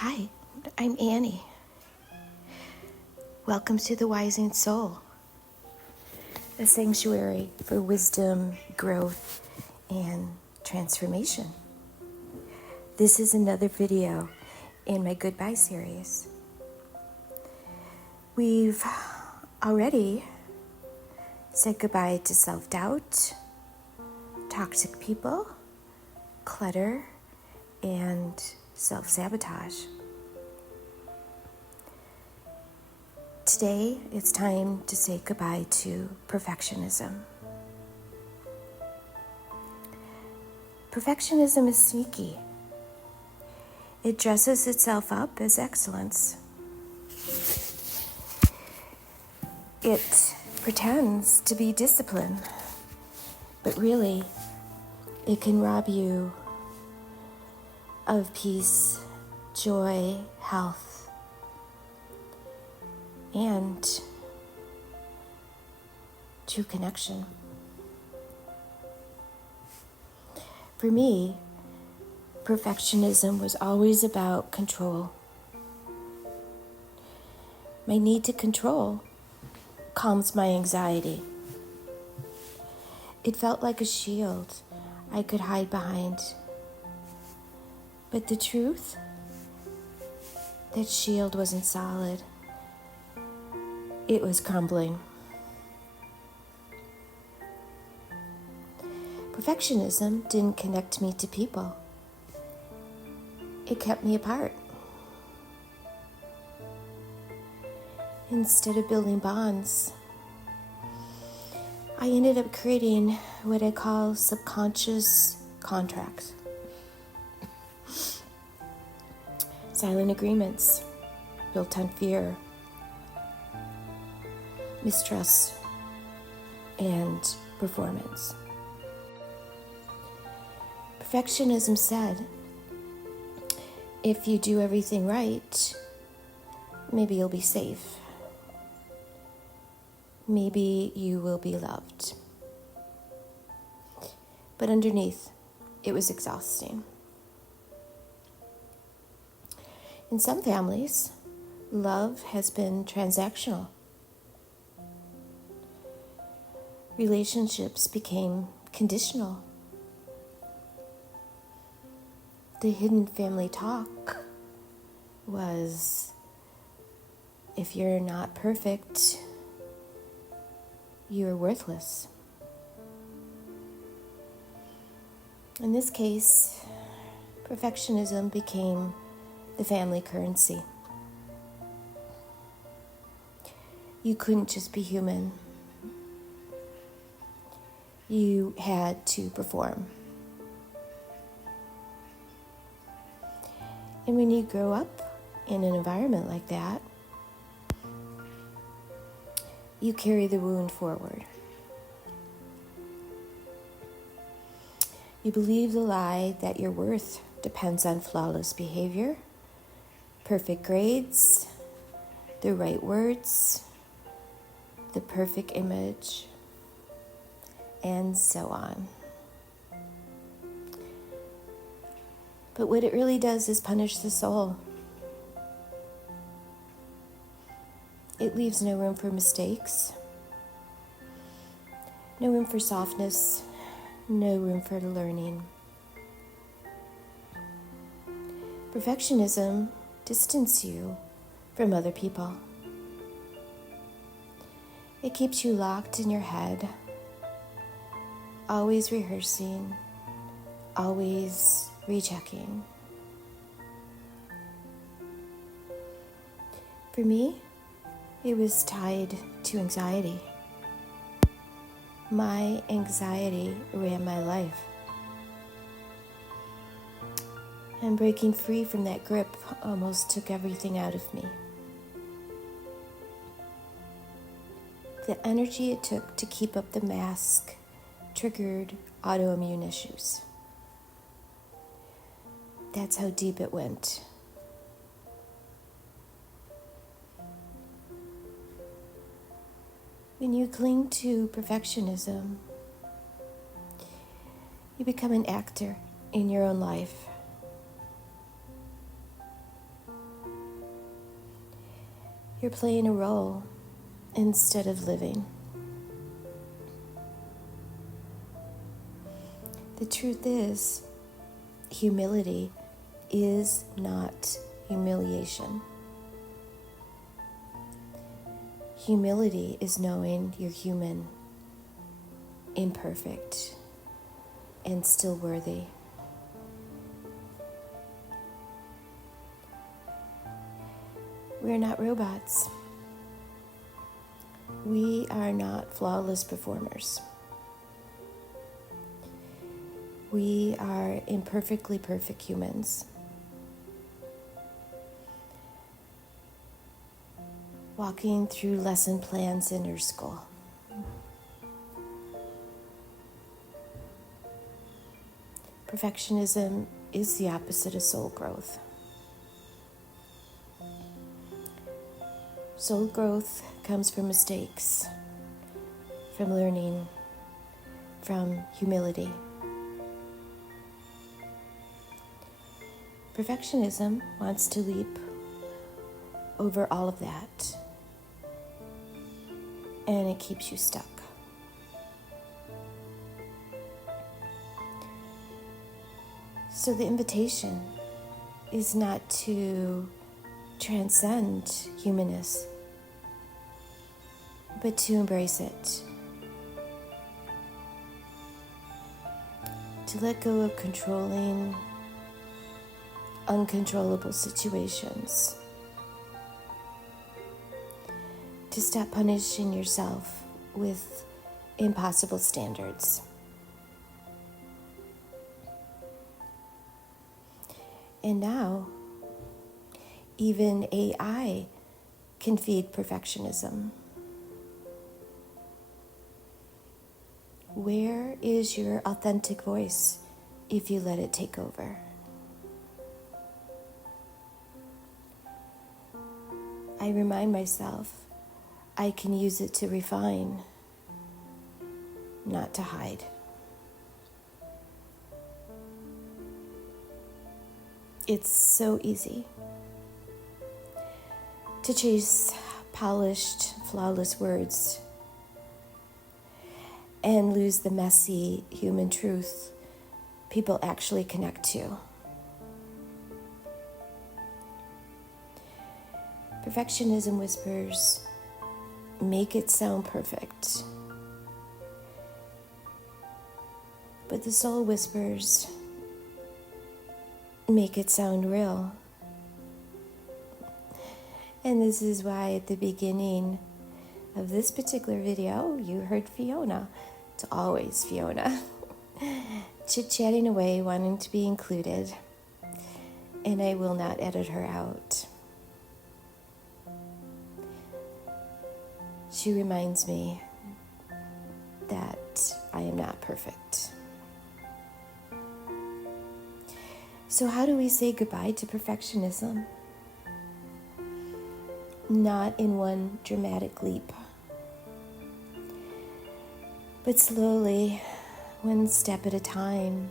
Hi, I'm Annie. Welcome to the Rising Soul, a sanctuary for wisdom, growth, and transformation. This is another video in my Goodbye series. We've already said goodbye to self-doubt, toxic people, clutter, and self-sabotage. Today, it's time to say goodbye to perfectionism. Perfectionism is sneaky. It dresses itself up as excellence. It pretends to be discipline, but really, it can rob you of peace, joy, health, and true connection. For me, perfectionism was always about control. My need to control calms my anxiety. It felt like a shield I could hide behind. But the truth, that shield wasn't solid. It was crumbling. Perfectionism didn't connect me to people. It kept me apart. Instead of building bonds, I ended up creating what I call subconscious contracts. Silent agreements built on fear, mistrust, and performance. Perfectionism said, if you do everything right, maybe you'll be safe. Maybe you will be loved. But underneath, it was exhausting. In some families, love has been transactional. Relationships became conditional. The hidden family talk was, if you're not perfect, you're worthless. In this case, perfectionism became the family currency. You couldn't just be human. You had to perform. And when you grow up in an environment like that, you carry the wound forward. You believe the lie that your worth depends on flawless behavior, perfect grades, the right words, the perfect image, and so on. But what it really does is punish the soul. It leaves no room for mistakes, no room for softness, no room for learning. Perfectionism distances you from other people. It keeps you locked in your head, always rehearsing, always rechecking. For me, it was tied to anxiety. My anxiety ran my life. And breaking free from that grip almost took everything out of me. The energy it took to keep up the mask triggered autoimmune issues. That's how deep it went. When you cling to perfectionism, you become an actor in your own life. You're playing a role instead of living. The truth is, humility is not humiliation. Humility is knowing you're human, imperfect, and still worthy. We're not robots. We are not flawless performers. We are imperfectly perfect humans, walking through lesson plans in our school. Perfectionism is the opposite of soul growth. Soul growth comes from mistakes, from learning, from humility. Perfectionism wants to leap over all of that, and it keeps you stuck. So the invitation is not to transcend humanness, but to embrace it. To let go of controlling uncontrollable situations. To stop punishing yourself with impossible standards. And now, even AI can feed perfectionism. Where is your authentic voice if you let it take over? I remind myself I can use it to refine, not to hide. It's so easy to chase polished, flawless words and lose the messy human truth people actually connect to. Perfectionism whispers, make it sound perfect. But the soul whispers, make it sound real. And this is why at the beginning of this particular video, you heard Fiona. It's always Fiona. Chit-chatting away, wanting to be included. And I will not edit her out. She reminds me that I am not perfect. So how do we say goodbye to perfectionism? Not in one dramatic leap, but slowly, one step at a time.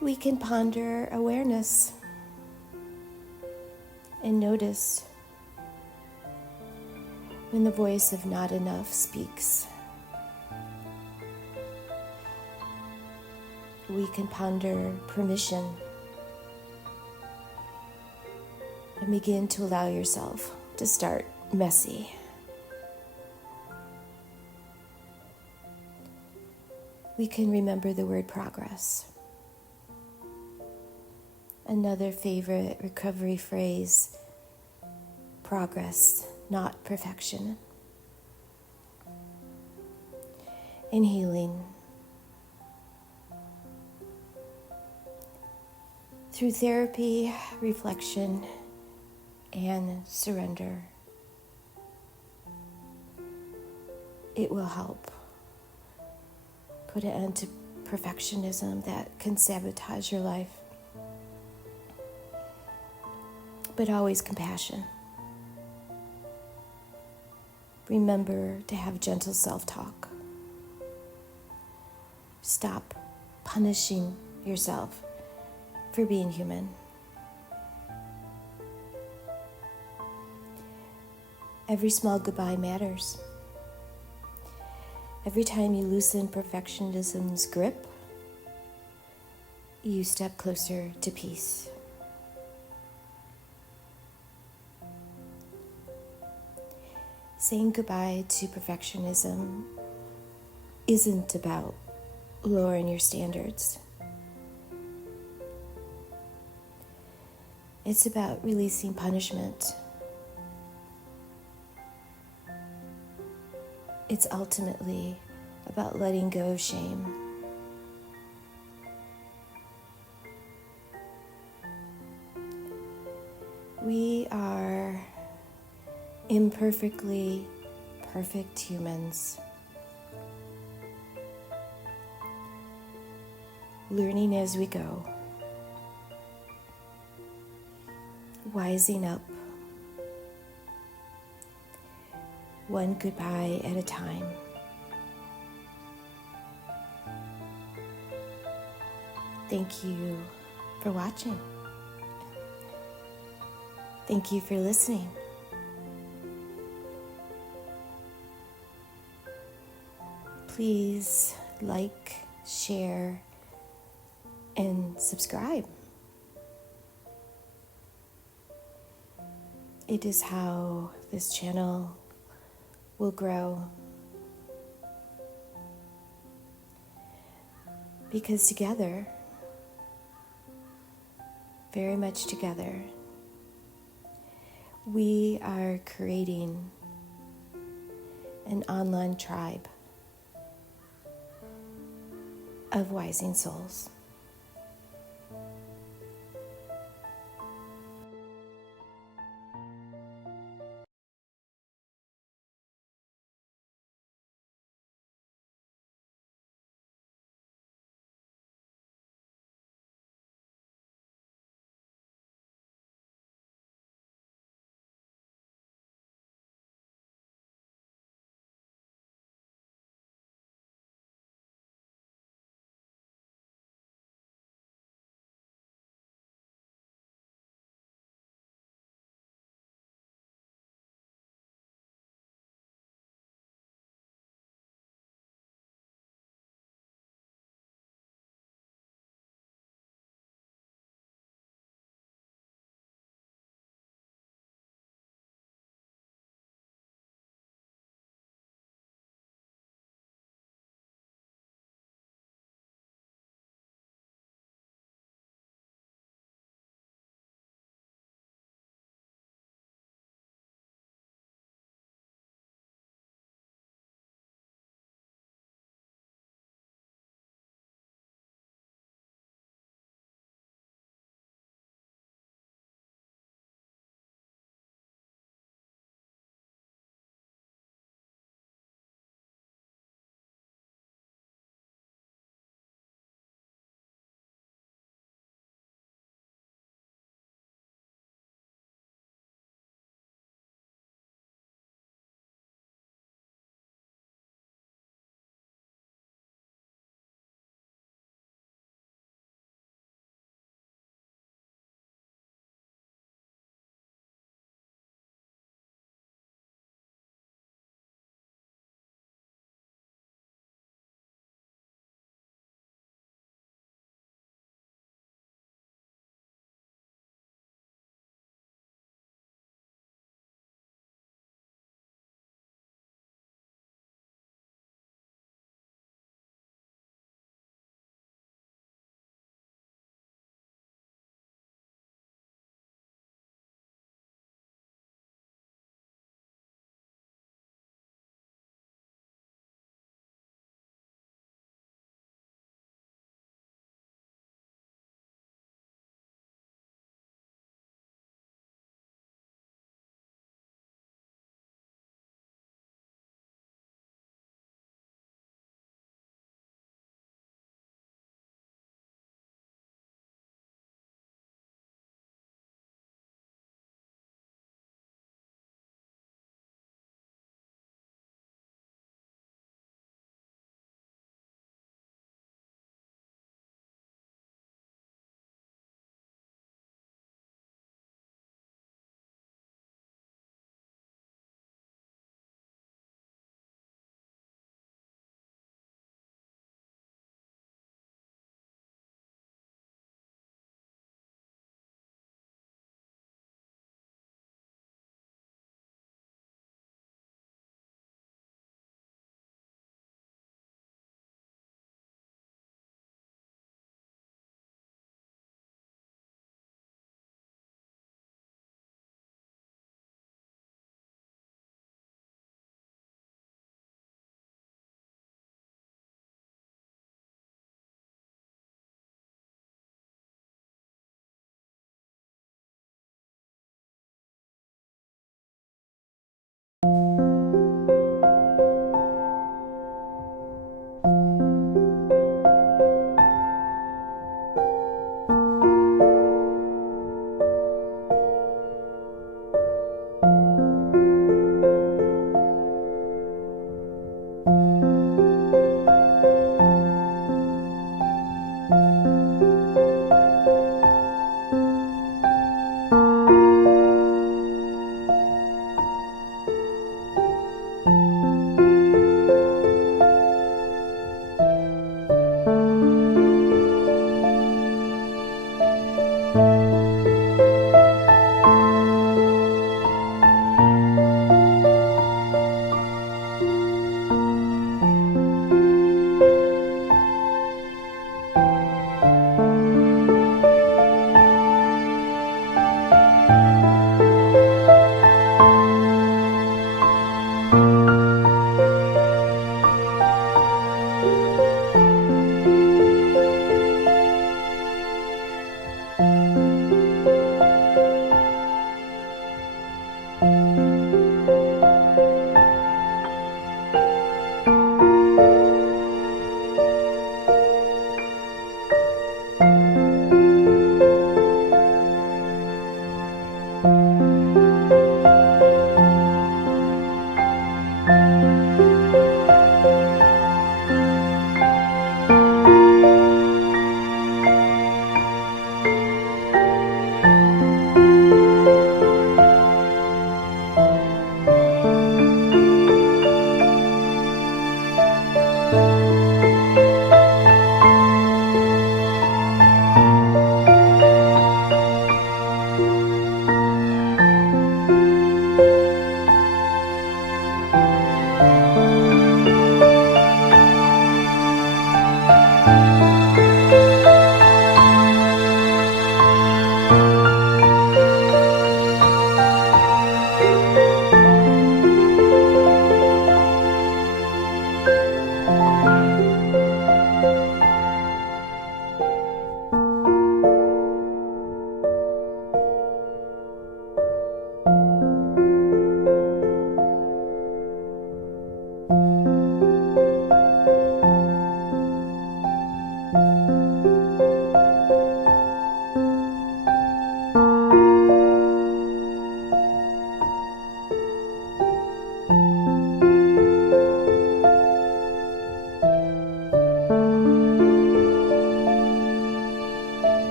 We can ponder awareness and notice when the voice of not enough speaks. We can ponder permission and begin to allow yourself to start messy. We can remember the word progress. Another favorite recovery phrase, progress, not perfection. In healing. Through therapy, reflection, and surrender, it will help put an end to perfectionism that can sabotage your life. But always compassion. Remember to have gentle self-talk. Stop punishing yourself for being human. Every small goodbye matters. Every time you loosen perfectionism's grip, you step closer to peace. Saying goodbye to perfectionism isn't about lowering your standards. It's about releasing punishment. It's ultimately about letting go of shame. We are imperfectly perfect humans, learning as we go, wising up, one goodbye at a time. Thank you for watching. Thank you for listening. Please like, share, and subscribe. It is how this channel will grow. Because together, very much together, we are creating an online tribe of rising souls.